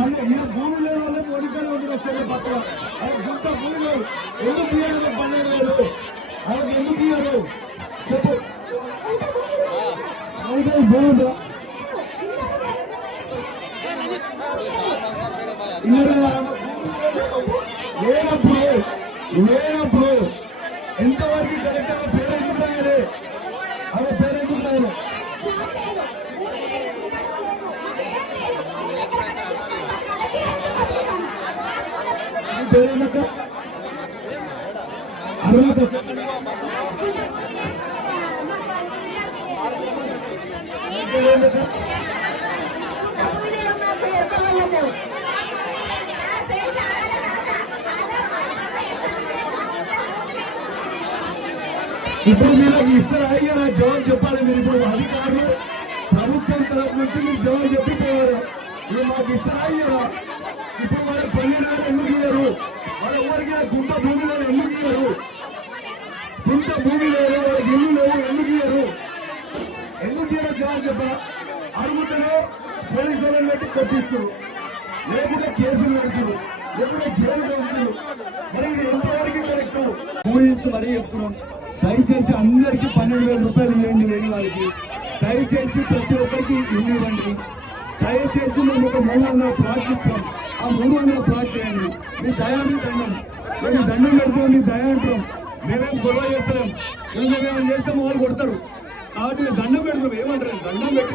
మీరు భూమి లేని వల్ల కోరికలు ఉంటుంది వచ్చే పక్కన గుంట భూమిలో ఎందుకు ఇయ్యారు 12,000 వాళ్ళకి ఎందుకు ఇయ్యారు చెప్పు బాగుందా లేనప్పుడు ఎంతవరకు కరెక్ట్ గా పేరు ఎందుకు రాయాలి ఆమె పేరు ఎందుకు రాయాలి పేరేందక్క అరుణక్క ఇప్పుడు మీరు ఇస్తారా అయ్యారా జవాబు చెప్పాలి మీరు ఇప్పుడు అధికారులు ప్రభుత్వం తరఫు నుంచి మీరు జవాబు చెప్పిపోయారు మీరు మాకు ఇస్తారా అయ్యారా ఇప్పుడు వాళ్ళకి 12,000 ఎందుకు ఇయ్యారు వాళ్ళ ఊరికి గుంట భూమి లేదు ఎందుకు ఇయ్యారు గుంట భూమి లేదు వాళ్ళకి ఇల్లు లేవు ఎందుకు ఇయ్యారు జవాబు చెప్పరా అడుగుతారో పోలీసు వాళ్ళని పెట్టి కొట్టిస్తారు లేకుంటే కేసులు పెడుతున్నారు లేకుంటే జైలు పెడుతున్నారు మరి ఇది ఎంతవరకు కరెక్ట్ పోలీసు మరీ చెప్తున్నాం దయచేసి అందరికీ 12,000 రూపాయలు ఇవ్వండి లేని వాళ్ళకి దయచేసి ప్రతి ఒక్కరికి ఇల్లు ఇవ్వండి దయచేసి మేము ఒక 300 ప్లాట్లు ఇచ్చాం ఆ 300 ప్లాట్ చేయండి మీ దయాన్ని దండం మేము దండం పెడుతున్నాం మీ దయ అంటాం మేమేం గొడవ చేస్తలేం మేము చేస్తే వాళ్ళు కొడతారు కాబట్టి మేము దండం పెడుతున్నాం ఏమంటారు దండం పెట్టి